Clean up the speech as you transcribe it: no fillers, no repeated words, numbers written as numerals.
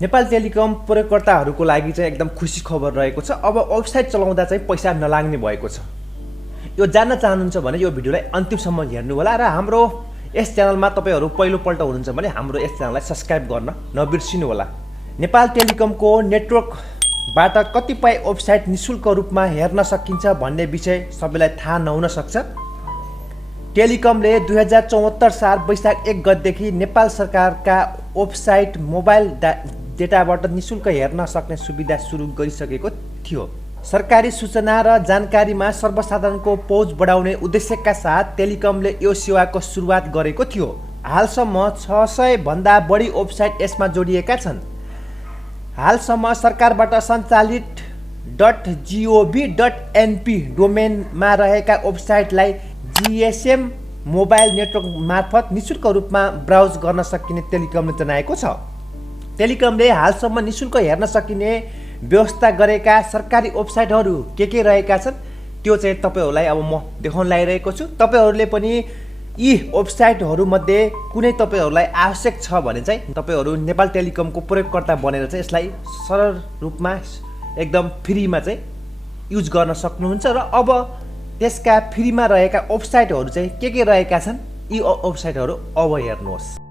Nepal telecom प्रयोगकर्ताहरूको लागि चाहिँ एकदम खुसी खबर रहेको छ। अब वेबसाइट चलाउँदा चाहिँ पैसा नलाग्ने भएको छ। यो जान्न चाहनुहुन्छ भने यो भिडियोलाई अन्तिमसम्म हेर्नु होला र हाम्रो यस च्यानलमा तपाईहरु पहिलोपल्ट हुनुहुन्छ भने हाम्रो यस च्यानललाई सब्स्क्राइब गर्न नबिर्सिनु होला। नेपाल टेलिकमको नेटवर्कबाट कतिपय वेबसाइट निशुल्क रूपमा हेर्न सकिन्छ भन्ने विषय सबैलाई थाहा नहुन सक्छ। टेलिकमले 2074 साल वैशाख 1 गतेदेखि नेपाल सरकारका वेबसाइट मोबाइल डेटाबाट निशुल्क हेर्न सक्ने सुविधा सुरु गरिसकेको थियो। सरकारी सूचना र जानकारीमा सर्वसाधारणको पहुँच बढाउने उद्देश्यका साथ टेलिकमले यो सेवाको सुरुवात गरेको थियो। हालसम्म 600 भन्दा बढी वेबसाइट यसमा जोडिएका छन्। हालसम्म सरकारबाट सञ्चालित .gov.np डोमेनमा रहेका वेबसाइटलाई GSM मोबाइल नेटवर्क मार्फत निशुल्क रूपमा ब्राउज गर्न सकिने टेलिकमले जनाएको छ। टेलिकमले हालसम्म निशुल्क हेर्न सकिने व्यवस्था गरेका सरकारी वेबसाइटहरू के रहेका छन् त्यो चाहिँ तपाईहरुलाई अब म देखाउन लागिरहेको छु। तपाईहरुले पनि यी वेबसाइटहरूमध्ये कुनै तपाईहरुलाई आवश्यक छ भने चाहिँ तपाईहरु नेपाल टेलिकमको प्रयोगकर्ता बनेर चाहिँ यसलाई सरल रूपमा एकदम फ्रीमा चाहिँ युज गर्न सक्नुहुन्छ। र अब त्यसका फ्रीमा रहेका वेबसाइटहरू चाहिँ के रहेका छन् यी वेबसाइटहरू अब हेर्नुहोस्।